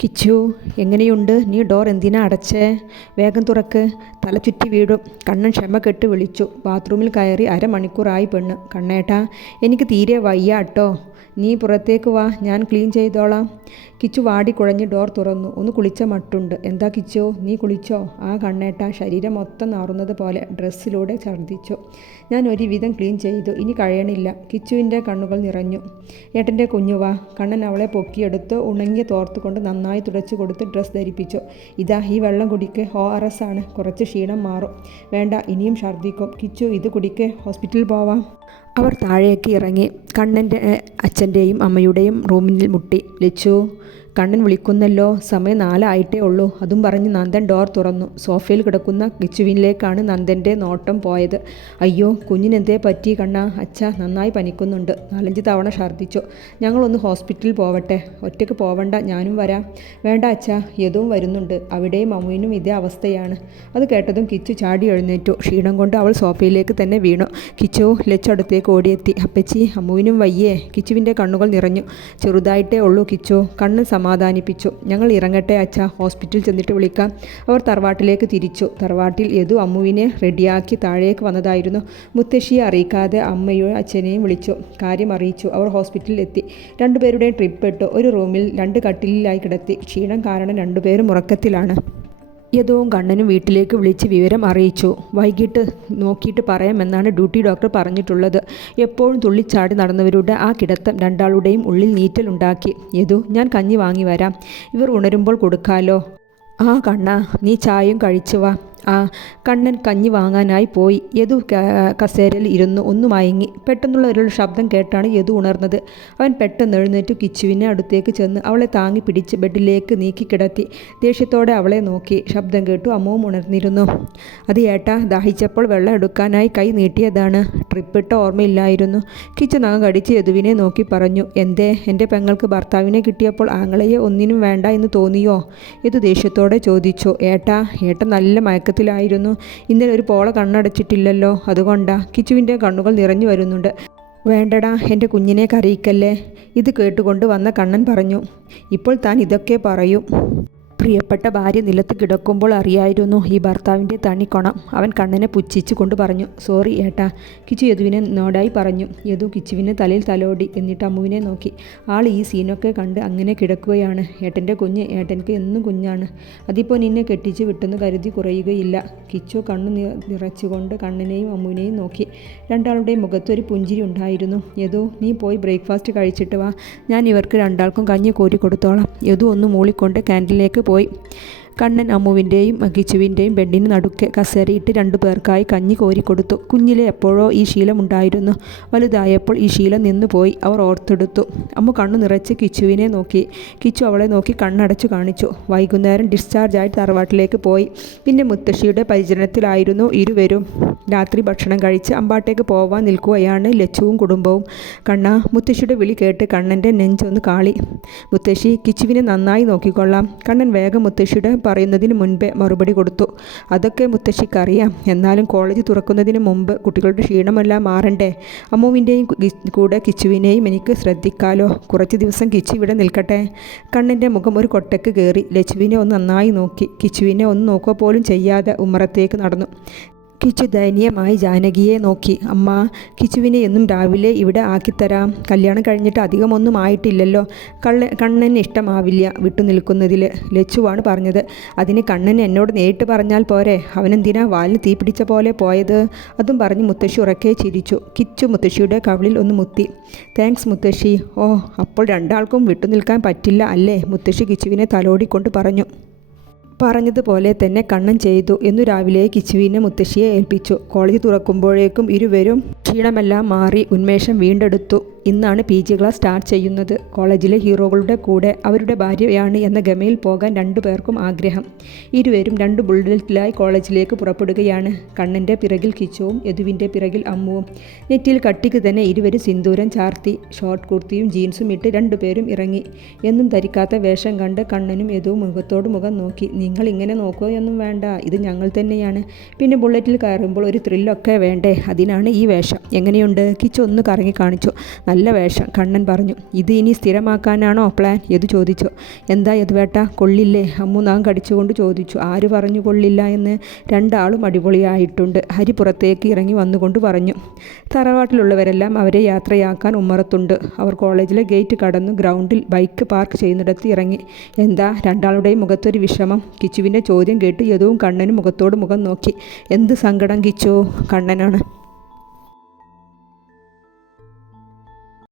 കിച്ചു, എങ്ങനെയുണ്ട്? നീ ഡോർ എന്തിനാ അടച്ചേ? വേഗം തുറക്ക്, തല ചുറ്റി വീഴും. കണ്ണൻ ക്ഷമ കെട്ട് വിളിച്ചു. ബാത്റൂമിൽ കയറി അരമണിക്കൂറായി പെണ്ണ്. കണ്ണേട്ടാ, എനിക്ക് തീരെ വയ്യാട്ടോ. നീ പുറത്തേക്ക് വാ, ഞാൻ ക്ലീൻ ചെയ്തോളാം. കിച്ചു വാടിക്കുഴഞ്ഞ് ഡോർ തുറന്നു. ഒന്ന് കുളിച്ച മട്ടുണ്ട്. എന്താ കിച്ചു, നീ കുളിച്ചോ? ആ കണ്ണേട്ട, ശരീരം മൊത്തം നാറുന്നത് പോലെ. ഡ്രസ്സിലൂടെ ഛർദ്ദിച്ചു. ഞാൻ ഒരുവിധം ക്ലീൻ ചെയ്തു, ഇനി കഴിയണില്ല. കിച്ചുവിൻ്റെ കണ്ണുകൾ നിറഞ്ഞു. ഏട്ടൻ്റെ കുഞ്ഞുവാ. കണ്ണൻ അവളെ പൊക്കിയെടുത്ത് ഉണങ്ങിയ തോർത്തുകൊണ്ട് നന്നായി തുടച്ചു കൊടുത്ത് ഡ്രസ്സ് ധരിപ്പിച്ചു. ഇതാ, ഈ വെള്ളം കുടിക്ക്, ORS ആണ്, കുറച്ച് ക്ഷീണം മാറും. വേണ്ട, ഇനിയും ഛർദ്ദിക്കും. കിച്ചു, ഇത് കുടിക്ക്, ഹോസ്പിറ്റലിൽ പോവാം. അവർ താഴേക്ക് ഇറങ്ങി. കണ്ണൻ്റെ അച്ഛൻ്റെയും അമ്മയുടെയും റൂമിൽ മുട്ടി. ലച്ചു, കണ്ണൻ വിളിക്കുന്നല്ലോ. സമയം 4 ആയിട്ടേ ഉള്ളൂ. അതും പറഞ്ഞ് നന്ദൻ ഡോർ തുറന്നു. സോഫയിൽ കിടക്കുന്ന കിച്ചുവിനിലേക്കാണ് നന്ദൻ്റെ നോട്ടം പോയത്. അയ്യോ, കുഞ്ഞിനെന്തേ പറ്റി കണ്ണാ? അച്ഛ, നന്നായി പനിക്കുന്നുണ്ട്. 4-5 തവണ ഛർദ്ദിച്ചു. ഞങ്ങളൊന്ന് ഹോസ്പിറ്റലിൽ പോവട്ടെ? ഒറ്റയ്ക്ക് പോവണ്ട, ഞാനും വരാം. വേണ്ട അച്ഛ, യദുവും വരുന്നുണ്ട്. അവിടെയും അമ്മുവിനും ഇതേ അവസ്ഥയാണ്. അത് കേട്ടതും കിച്ചു ചാടി എഴുന്നേറ്റു. ക്ഷീണം കൊണ്ട് അവൾ സോഫയിലേക്ക് തന്നെ വീണു. കിച്ചു, ലച്ചു അടുത്തേക്ക് ഓടിയെത്തി. അപ്പച്ചി, അമ്മുവിനും വയ്യേ? കിച്ചുവിൻ്റെ കണ്ണുകൾ നിറഞ്ഞു. ചെറുതായിട്ടേ ഉള്ളൂ കിച്ചു. കണ്ണ് സമാധാനിപ്പിച്ചു. ഞങ്ങൾ ഇറങ്ങട്ടെ അച്ഛ, ഹോസ്പിറ്റലിൽ ചെന്നിട്ട് വിളിക്കാം. അവർ തറവാട്ടിലേക്ക് തിരിച്ചു. തറവാട്ടിൽ യദു അമ്മുവിനെ റെഡിയാക്കി താഴേക്ക് വന്നതായിരുന്നു. മുത്തശ്ശിയെ അറിയിക്കാതെ അമ്മയും അച്ഛനെയും വിളിച്ചു. കാര്യം അറിയിച്ചു. അവർ ഹോസ്പിറ്റലിൽ എത്തി. രണ്ടുപേരുടെയും ട്രിപ്പ് ഇട്ടു. ഒരു റൂമിൽ 2 കട്ടിലിലായി കിടത്തി. ക്ഷീണം കാരണം രണ്ടുപേരും ഉറക്കത്തിലാണ്. യദുവും കണ്ണനും വീട്ടിലേക്ക് വിളിച്ച് വിവരം അറിയിച്ചു. വൈകിട്ട് നോക്കിയിട്ട് പറയാമെന്നാണ് ഡ്യൂട്ടി ഡോക്ടർ പറഞ്ഞിട്ടുള്ളത്. എപ്പോഴും തുള്ളിച്ചാടി നടന്നവരുടെ ആ കിടത്തം രണ്ടാളുടെയും ഉള്ളിൽ നീറ്റലുണ്ടാക്കി. യദു, ഞാൻ കഞ്ഞി വാങ്ങി വരാം, ഇവർ ഉണരുമ്പോൾ കൊടുക്കാലോ. ആ കണ്ണ, നീ ചായയും കഴിച്ചു വാ. ആ, കണ്ണൻ കഞ്ഞി വാങ്ങാനായി പോയി. യദു കസേരയിൽ ഇരുന്നു ഒന്ന് മയങ്ങി. പെട്ടെന്നുള്ള ഒരു ശബ്ദം കേട്ടാണ് യദു ഉണർന്നത്. അവൻ പെട്ടെന്ന് എഴുന്നേറ്റ് കിച്ചുവിനെ അടുത്തേക്ക് ചെന്ന് അവളെ താങ്ങി പിടിച്ച് ബെഡിലേക്ക് നീക്കി കിടത്തി. ദേഷ്യത്തോടെ അവളെ നോക്കി. ശബ്ദം കേട്ടു അമ്മവും ഉണർന്നിരുന്നു. അത് ഏട്ടാ, ദാഹിച്ചപ്പോൾ വെള്ളം എടുക്കാനായി കൈ നീട്ടിയതാണ്. ട്രിപ്പിട്ട ഓർമ്മയില്ലായിരുന്നു. കിച്ചു നഖം കടിച്ച് യദുവിനെ നോക്കി പറഞ്ഞു. എന്തേ, എൻ്റെ പെങ്ങൾക്ക് ഭർത്താവിനെ കിട്ടിയപ്പോൾ ആങ്ങളയെ ഒന്നിനും വേണ്ട എന്ന് തോന്നിയോ? യദു ദേഷ്യത്തോടെ ചോദിച്ചു. ഏട്ടാ നല്ല മയക്കത്തിലായിരുന്നു. ഇന്നലെ ഒരു പോള കണ്ണടച്ചിട്ടില്ലല്ലോ, അതുകൊണ്ടാ. കിച്ചുവിൻ്റെ കണ്ണുകൾ നിറഞ്ഞു വരുന്നുണ്ട്. വേണ്ടടാ, എൻ്റെ കുഞ്ഞിനെ കരയിക്കല്ലേ. ഇത് കേട്ടുകൊണ്ട് വന്ന കണ്ണൻ പറഞ്ഞു. ഇപ്പോൾ താൻ ഇതൊക്കെ പറയും? പ്രിയപ്പെട്ട ഭാര്യ നിലത്ത് കിടക്കുമ്പോൾ അറിയായിരുന്നു ഈ ഭർത്താവിൻ്റെ തണിക്കൊണം. അവൻ കണ്ണനെ പുച്ഛിച്ചു കൊണ്ട് പറഞ്ഞു. സോറി ഏട്ടാ. കിച്ചു യദുവിനെ നോടായി പറഞ്ഞു. യദു കിച്ചുവിനെ തലയിൽ തലോടി. എന്നിട്ട് അമ്മുവിനെ നോക്കി. ആൾ ഈ സീനൊക്കെ കണ്ട് അങ്ങനെ കിടക്കുകയാണ്. ഏട്ടൻ്റെ കുഞ്ഞ് ഏട്ടൻക്ക് എന്നും കുഞ്ഞാണ്. അതിപ്പോൾ നിന്നെ കെട്ടിച്ച് വിട്ടെന്ന് കരുതി കുറയുകയില്ല. കിച്ചു കണ്ണു നിറച്ചുകൊണ്ട് കണ്ണനെയും അമ്മുവിനെയും നോക്കി. രണ്ടാളുടെയും മുഖത്തൊരു പുഞ്ചിരി ഉണ്ടായിരുന്നു. യദു, നീ പോയി ബ്രേക്ക്ഫാസ്റ്റ് കഴിച്ചിട്ട് വാ, ഞാൻ ഇവർക്ക് രണ്ടാൾക്കും കഞ്ഞി കോരി കൊടുത്തോളാം. യദു ഒന്ന് മൂളിക്കൊണ്ട് ക്യാൻറ്റീനിലേക്ക് പോയി. കണ്ണൻ അമ്മുവിൻ്റെയും കിച്ചുവിൻ്റെയും ബെഡിന് നടുക്കെ കസേരയിട്ട് 2 പേർക്കായി കഞ്ഞി കോരിക്കൊടുത്തു. കുഞ്ഞിലെ എപ്പോഴോ ഈ ശീലമുണ്ടായിരുന്നു. വലുതായപ്പോൾ ഈ ശീലം നിന്നുപോയി. അവർ ഓർത്തെടുത്തു. അമ്മു കണ്ണു നിറച്ച് കിച്ചുവിനെ നോക്കി. കിച്ചു അവളെ നോക്കി കണ്ണടച്ചു കാണിച്ചു. വൈകുന്നേരം ഡിസ്ചാർജായി തറവാട്ടിലേക്ക് പോയി. പിന്നെ മുത്തശ്ശിയുടെ പരിചരണത്തിലായിരുന്നു ഇരുവരും. രാത്രി ഭക്ഷണം കഴിച്ച് അമ്പാട്ടേക്ക് പോവാൻ നിൽക്കുകയാണ് ലച്ചുവും കുടുംബവും. കണ്ണ, മുത്തശ്ശിയുടെ വിളി കേട്ട് കണ്ണൻ്റെ നെഞ്ചൊന്ന് കാളി. മുത്തശ്ശി, കിച്ചുവിനെ നന്നായി നോക്കിക്കൊള്ളാം. കണ്ണൻ വേഗം മുത്തശ്ശിയുടെ പറയുന്നതിന് മുൻപേ മറുപടി കൊടുത്തു. അതൊക്കെ മുത്തശ്ശിക്കറിയാം. എന്നാലും കോളേജ് തുറക്കുന്നതിന് മുമ്പ് കുട്ടികളുടെ ക്ഷീണമെല്ലാം മാറണ്ടേ? അമ്മുവിൻ്റെയും കൂടെ കിച്ചുവിനെയും എനിക്ക് ശ്രദ്ധിക്കാലോ. കുറച്ച് ദിവസം കിച്ചു ഇവിടെ നിൽക്കട്ടെ. കണ്ണൻ്റെ മുഖം ഒരു കൊട്ടയ്ക്ക് കയറി. ലച്ചുവിനെ ഒന്ന് നന്നായി നോക്കി. കിച്ചുവിനെ ഒന്ന് നോക്കുക പോലും ചെയ്യാതെ ഉമ്മറത്തേക്ക് നടന്നു. കിച്ചു ദയനീയമായി ജാനകിയെ നോക്കി. അമ്മ, കിച്ചുവിനെ എന്നും രാവിലെ ഇവിടെ ആക്കിത്തരാം. കല്യാണം കഴിഞ്ഞിട്ട് അധികമൊന്നും ആയിട്ടില്ലല്ലോ. കണ്ണന് ഇഷ്ടമാവില്ല വിട്ടുനിൽക്കുന്നതിൽ. ലച്ചുവാണ് പറഞ്ഞത്. അതിന് കണ്ണൻ എന്നോട് നേരിട്ട് പറഞ്ഞാൽ പോരെ? അവനെന്തിനാ വാലിന് തീ പിടിച്ച പോലെ പോയത്? അതും പറഞ്ഞ് മുത്തശ്ശി ഉറക്കെ ചിരിച്ചു. കിച്ചു മുത്തശ്ശിയുടെ കവിളിൽ ഒന്ന് മുത്തി. താങ്ക്സ് മുത്തശ്ശി. ഓ, അപ്പോൾ രണ്ടാൾക്കും വിട്ടുനിൽക്കാൻ പറ്റില്ല അല്ലേ? മുത്തശ്ശി കിച്ചുവിനെ തലോടിക്കൊണ്ട് പറഞ്ഞു. പറഞ്ഞതുപോലെ തന്നെ കണ്ണൻ ചെയ്തു. എന്നു രാവിലെ കിച്ചുവിനെ മുത്തശ്ശിയെ ഏൽപ്പിച്ചു. കോളേജ് തുറക്കുമ്പോഴേക്കും ഇരുവരും ക്ഷീണമെല്ലാം മാറി ഉന്മേഷം വീണ്ടെടുത്തു. ഇന്നാണ് PG ക്ലാസ് സ്റ്റാർട്ട് ചെയ്യുന്നത്. കോളേജിലെ ഹീറോകളുടെ കൂടെ അവരുടെ ഭാര്യയാണ് എന്ന ഗമയിൽ പോകാൻ 2 പേർക്കും ആഗ്രഹം. ഇരുവരും 2 ബുള്ളറ്റിലായി കോളേജിലേക്ക് പുറപ്പെടുകയാണ്. കണ്ണൻ്റെ പിറകിൽ കിച്ചുവും യദുവിൻ്റെ പിറകിൽ അമ്മുവും. നെറ്റിയിൽ കട്ടിക്ക് തന്നെ ഇരുവരും സിന്ദൂരം ചാർത്തി. ഷോർട്ട് കുർത്തിയും ജീൻസും ഇട്ട് 2 പേരും ഇറങ്ങി. എന്നും ധരിക്കാത്ത വേഷം കണ്ട് കണ്ണനും യദുവും മുഖത്തോട് മുഖം നോക്കി. നിങ്ങൾ ഇങ്ങനെ നോക്കുകയൊന്നും വേണ്ട, ഇത് ഞങ്ങൾ തന്നെയാണ്. പിന്നെ ബുള്ളറ്റിൽ കയറുമ്പോൾ ഒരു ത്രില്ലൊക്കെ വേണ്ടേ? അതിനാണ് ഈ വേഷം. എങ്ങനെയുണ്ട്? കിച്ചു ഒന്ന് കറങ്ങി കാണിച്ചു. നല്ല വേഷം, കണ്ണൻ പറഞ്ഞു. ഇത് ഇനി സ്ഥിരമാക്കാനാണോ പ്ലാൻ? യദു ചോദിച്ചു. എന്താ യദുവേട്ട, കൊള്ളില്ലേ? അമ്മു നാം കടിച്ചുകൊണ്ട് ചോദിച്ചു. ആര് പറഞ്ഞു കൊള്ളില്ല എന്ന്? രണ്ടാളും അടിപൊളിയായിട്ടുണ്ട്, ഹരി പുറത്തേക്ക് ഇറങ്ങി വന്നുകൊണ്ട് പറഞ്ഞു. തറവാട്ടിലുള്ളവരെല്ലാം അവരെ യാത്രയാക്കാൻ ഉമ്മറത്തുണ്ട്. അവർ കോളേജിലെ ഗേറ്റ് കടന്നു ഗ്രൗണ്ടിൽ ബൈക്ക് പാർക്ക് ചെയ്യുന്നിടത്ത് ഇറങ്ങി. എന്താ? രണ്ടാളുടെയും മുഖത്തൊരു വിഷമം. കിച്ചുവിൻ്റെ ചോദ്യം കേട്ട് യദുവും കണ്ണനും മുഖത്തോട് മുഖം നോക്കി. എന്ത് സങ്കടം കിച്ചു? കണ്ണനാണ്.